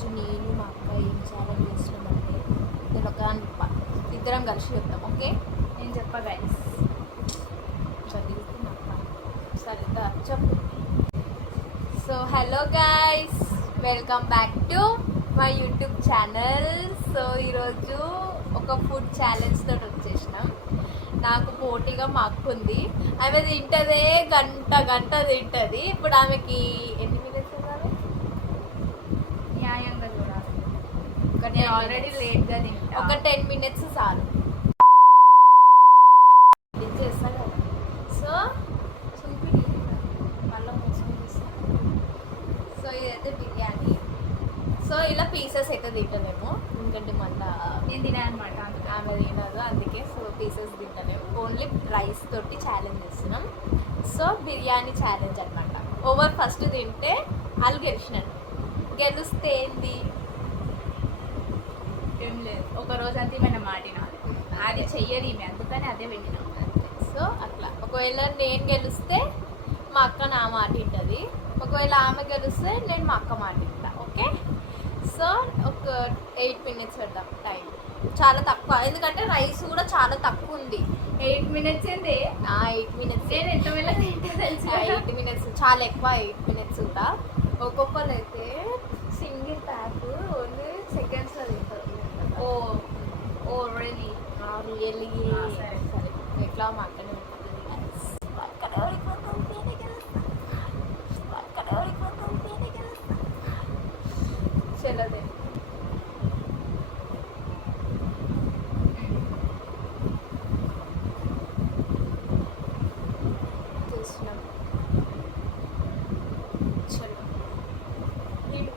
ఈరోజు నేను మా అక్క ఏం ఛాలెంజ్ చేస్తున్నామంటే నేను ఒక ఇద్దరం కలిసి చెప్తాం. ఓకే, నేను చెప్పా గైస్. చదివిస్తున్నా సరే చెప్పు. So hello guys, welcome back to my YouTube channel. So ఈరోజు ఒక ఫుడ్ ఛాలెంజ్ తోటి వచ్చేసినాం. నాకు పోటీగా మా అక్క ఉంది. ఆమె తింటదే గంట తింటుంది. ఇప్పుడు ఆమెకి ఎన్ని మినిట్స్ ఉండాలి? న్యాయంగా చూడాలి. నేను ఆల్రెడీ లేట్గా తింటా. ఒక 10 minutes చాలు. చేస్తా కదా. సో చూపి మళ్ళీ మోసుకొని. సో ఇదైతే బిర్యానీ. సో ఇలా పీసెస్ అయితే తింటలేము, ఎందుకంటే మళ్ళీ నేను తినానమాట. ఆమె తినదు, అందుకే సో పీసెస్ తింటలేము. ఓన్లీ రైస్ తోటి ఛాలెంజ్ చేస్తున్నాం. సో బిర్యానీ ఛాలెంజ్ అనమాట. ఓవర్ ఫస్ట్ తింటే వాళ్ళు గెలిచినట్టు. గెలిస్తే ఏంది? ఏం లేదు, ఒక రోజు అంతా ఏమైనా మాటినాలి. అది చెయ్యదు ఈమె, అందుకని అదే వెళ్ళినాం. సో అట్లా ఒకవేళ నేను గెలిస్తే మా అక్క నా మాట వింటుంది, ఒకవేళ ఆమె గెలిస్తే నేను మా అక్క మాట వింటా. ఓకే, సో ఒక 8 minutes పెడదాం టైం. చాలా తక్కువ, ఎందుకంటే రైస్ కూడా చాలా తక్కువ ఉంది. 8 minutes ఏంది? 8 minutes. నేను ఎంత వెళ్ళ తింటా తెలుసు. 8 minutes చాలా ఎక్కువ. 8 minutes కూడా. ఒక్కొక్కరు అయితే సింగిల్ ప్యాక్ ఓన్లీ సెకండ్స్లో తింటారు. ఓ ఓ రియలీ? రియల్లీ. సరే సరే, ఎట్లా మా అక్కనే ఉంటుంది. చల్లదే. చేస్తున్నాం. చలో ఇటు.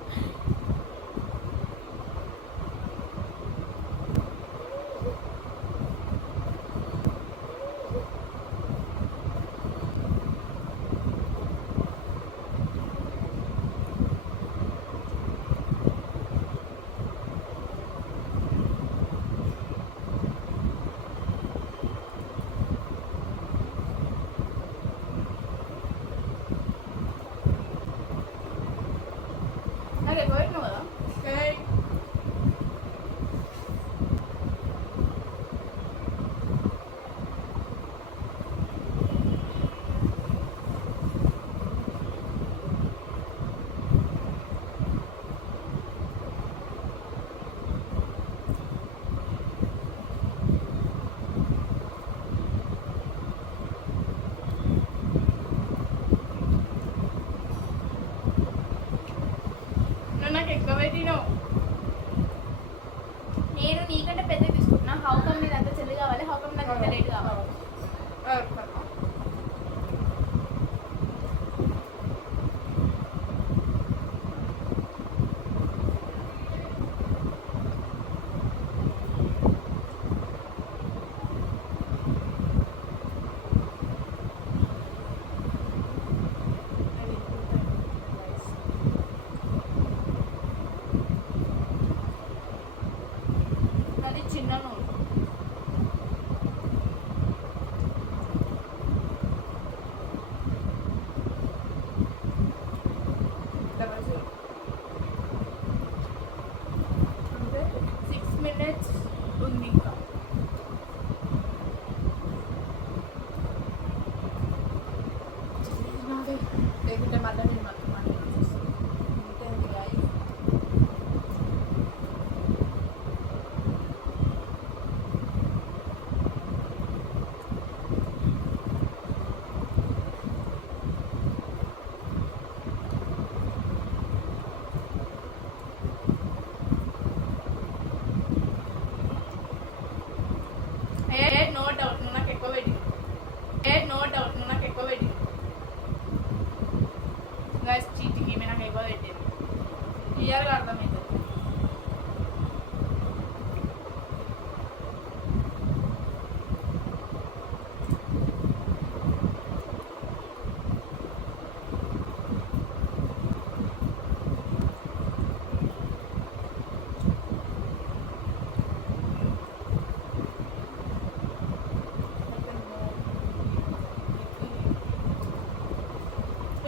నాకు ఎక్కువ పెట్టినావు కదా. నువ్వు నాకు ఎక్కువ పెట్టినావు. నేను నీకంటే పెద్ద తీసుకుంటున్నా. హౌ కమ్ నీకు అంత చెల్లి కావాలి? హౌ కమ్ నాకు అంత లేట్ కావాలి? అది చిన్న నోరు. అంటే 6 minutes ఉంది ఇంకా. లేకుంటే మళ్ళీ నేను మళ్ళీ ఇంకేంది guys? నో డౌట్ నువ్వు నాకు ఎక్కువ పెట్టి. నో డౌట్ నువ్వు నాకు ఎక్కువ పెట్టి. గైస్ చీటింగ్, ఈమె నాకు ఎక్కువ పెట్టింది. క్లియర్గా అర్థమవుతుంది.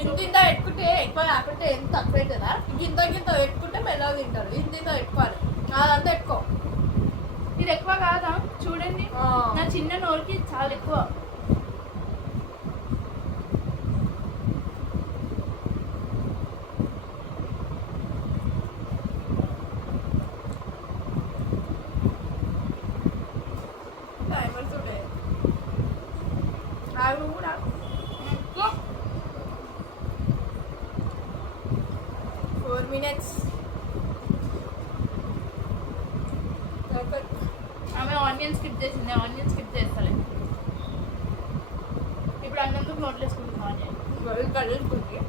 ఇంత ఇంత పెట్టుకుంటే ఎక్కువ కాకుంటే ఎంత తక్కువ అవుతుందా ఇంత ఇంత పెట్టుకుంటే మెల్లగా తింటారు ఇంత ఇంత పెట్టుకోవాలి అదంతా ఎక్కువ ఇది ఎక్కువ కాదా చూడండి నా చిన్న నోరుకి చాలా ఎక్కువ టైమర్ చూడే ఆగు కూడా 4 minutes ఆమె ఆనియన్ స్కిప్ చేసింది ఆనియన్ స్కిప్ చేస్తాలే ఇప్పుడు అన్నందుకు నోట్లు వేసుకుంటున్నాం ఆనియన్ కలుసుకుంటే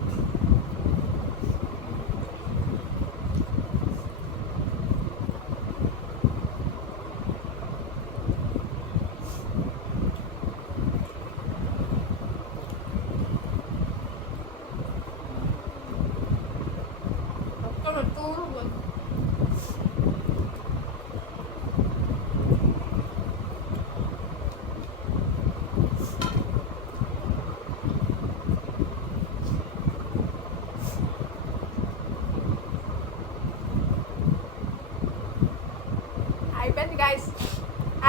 అయిపోయింది గైస్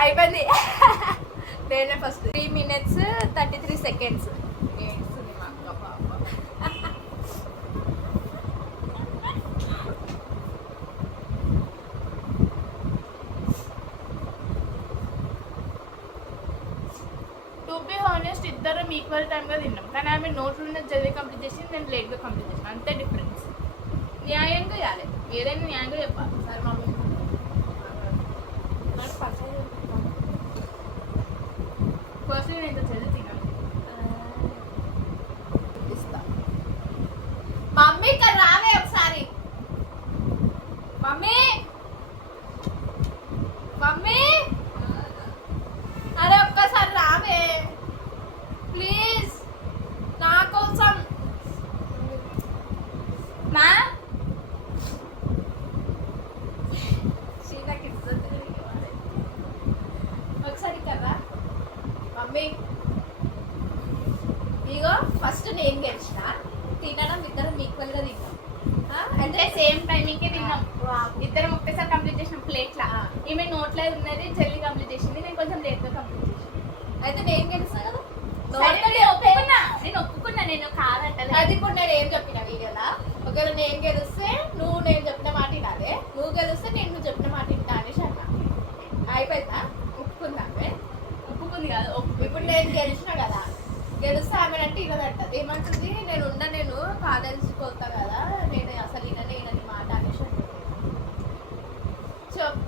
అయిపోయింది నేనే ఫస్ట్ 3 minutes 33 seconds ఏడుస్తుంది మా అక్క పాప టు బి హానెస్ట్ ఇద్దరం ఈక్వల్ టైమ్గా తిన్నాం కానీ ఆమె నోట్లోనే జల్దీ కంప్లీట్ చేసి నేను లేట్గా కంప్లీట్ చేసాను అంతే డిఫరెన్స్ న్యాయంగా ఇవ్వాలి ఏదైనా న్యాయంగా చెప్పాలి సరే మమ్మీ ఫస్ట్ నేను ఇంత చదివి తినాలి మమ్మీ ఇక్కడ రావే ఒకసారి మమ్మీ మమ్మీ అరే ఒక్కసారి రావే ప్లీజ్ నా కోసం మా ఒకసారి కదా మమ్మీ ఇగో ఫస్ట్ నేను గెలిచిన తినడం ఇద్దరం ఈక్వల్ గా తిన్నాం అంటే సేమ్ టైమింగ్కే తిన్నాం ఇద్దరం ఒకేసారి కంప్లీట్ చేసిన ప్లేట్లా ఈమె నోట్లో ఉన్నది జల్దీ కంప్లీట్ చేసింది నేను కొంచెం లేట్గా కంప్లీట్ చేసింది అయితే నేను గెలుస్తా కదా నేను ఒప్పుకున్నా నేను కాదంటే అది ఇప్పుడు నేను ఏం చెప్పిన వీడియోలా ఒకవేళ నేను గెలిస్తే నువ్వు నేను చెప్పిన మాట వినాలి నువ్వు గెలిస్తే నేను నువ్వు చెప్పిన మాట వింటా అనేసి అన్నా అయిపోయిందా ఒప్పుకుందామే ఒప్పుకుంది కాదు ఇప్పుడు నేను గెలిచిన కదా గెలిస్తే ఆమె అంటే ఇవ్వదంటది ఏమంటుంది నేను కాలేజీకి పోతా కదా నేను అసలు ఇనని మాట అనేసి చెప్పు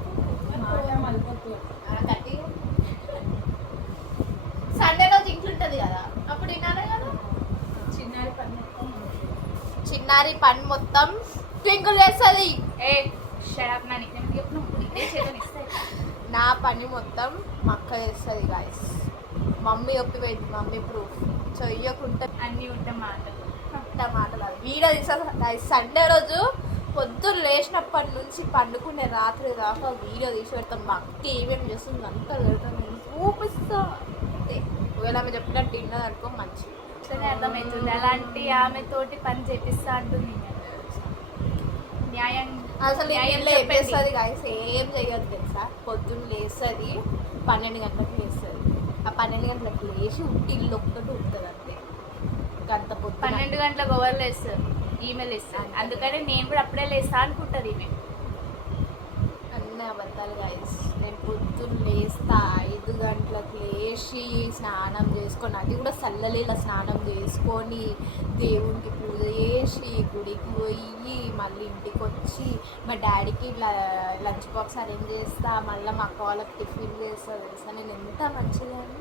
సండే రోజు ఇంట్లో ఉంటుంది కదా అప్పుడు వినాలి కదా చిన్నారి పని మొత్తం ట్వింకుల్ చేస్తుంది నా పని మొత్తం మా అక్క చేస్తుంది గాయస్ మమ్మీ ఒప్పిపోయింది మమ్మీ ప్రూఫ్ చెయ్యకుంటే అన్నీ ఉంటే మాటలు వీడియో తీసా సండే రోజు పొద్దున్న లేచినప్పటి నుంచి పండుకునే రాత్రి దాకా వీడియో తీసి పెడతాం మా అక్క ఏమేమి చేస్తుంది అంతా పెడతాం నేను చూపిస్తా అంతే ఒకవేళ ఆమె చెప్పినట్టు తిన్నది అనుకో మంచిది అర్థమవుతుంది అలాంటి ఆమె తోటి పని చేపిస్తా అంటుంది న్యాయం అసలు చెప్పేస్తుంది గాయస్ ఏం చేయదు తెలుసా పొద్దున్న లేస్తుంది 12 గంటలకు లేస్తుంది ఆ 12 గంటలకు లేచి ఇల్లు ఒక్కటి ఉంటుంది అంతే అంత పొద్దు 12 గంటలకు ఎవరు లేస్తారు ఈమె లేస్తారు అందుకని నేను కూడా అప్పుడే లేస్తా అనుకుంటుంది ఈమె అన్నీ అబద్ధాలు గాయస్ నేను పొద్దున్న లేస్తా 5 గంటలకు లేచి స్నానం చేసుకొని అది కూడా చల్లలీల స్నానం చేసుకొని దేవునికి పూజ చేసి గుడికి పోయి మళ్ళీ ఇంటికి వచ్చి మా డాడీకి లంచ్ బాక్స్ అరేంజ్ చేస్తా మళ్ళీ మా అక్క వాళ్ళకి టిఫిన్ చేస్తా తెలుసా నేను ఎంత మంచిదాన్ని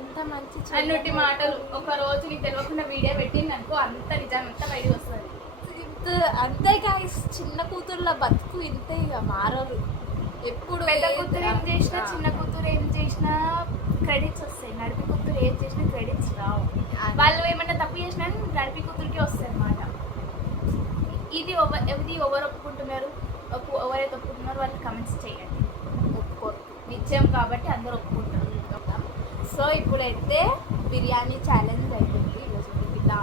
ఎంత మంచి అన్నిటి మాటలు ఒక రోజు నీకు తెలియకుండా వీడియో పెట్టింది అనుకో అంత నిజం అంతా బయటకు వస్తుంది అంతే గాయస్ చిన్న కూతుర్ల బతుకు ఇంతే ఇక మారరు ఎప్పుడు పెద్ద కూతురు ఏం చేసినా చిన్న కూతురు ఏం చేసినా క్రెడిట్స్ వస్తాయి నడిపి కూతురు ఏం చేసినా క్రెడిట్స్ రావు వాళ్ళు ఏమన్నా తప్పు చేసినా నడిపి కూతురికి వస్తాయి అన్నమాట ఇది ఎవరు ఒప్పుకుంటున్నారు ఎవరైతే ఒప్పుకుంటున్నారో వాళ్ళు కమెంట్స్ చేయండి నిత్యం కాబట్టి అందరూ ఒప్పుకుంటారు సో ఇప్పుడైతే బిర్యానీ ఛాలెంజ్ అయిపోయింది ఈరోజు ఇలా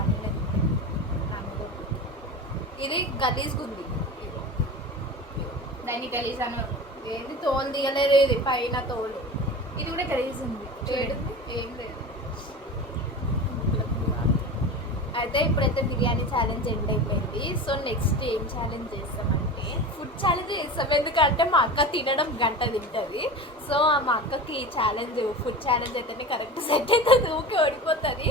ఇది గలీజ్గా ఉంది. దాన్ని గలీజాను. ఏంది తోలు తీయలేదు, ఇది పైన తోలు. ఇది కూడా గలీజ్ ఉంది. ఏడుంది? ఏం లేదు. అయితే ఇప్పుడైతే బిర్యానీ ఛాలెంజ్ ఎండ్ అయిపోయింది. సో నెక్స్ట్ ఏం ఛాలెంజ్ చేస్తామంటే ఫుడ్ ఛాలెంజ్ చేస్తాం. ఎందుకంటే మా అక్క తినడం గంట తింటుంది. సో మా అక్కకి ఛాలెంజ్ ఫుడ్ ఛాలెంజ్ అయితేనే కరెక్ట్ సెట్ అవుతుంది, ఊకే ఓడిపోతుంది.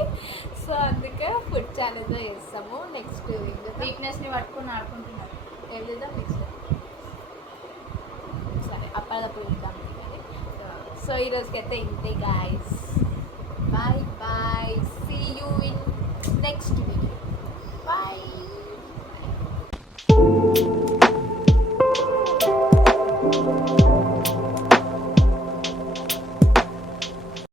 సో అందుకే ఫుడ్ ఛాలెంజ్ చేస్తాము. నెక్స్ట్ వీక్నెస్ని పట్టుకొని ఆడుకుంటున్నారు. ఏం చేద్దాం నెక్స్ట్? సరే అప్పటిదప్పుడు ఇద్దాం. సో ఈరోజుకైతే ఇంతే గాయస్. Bye bye.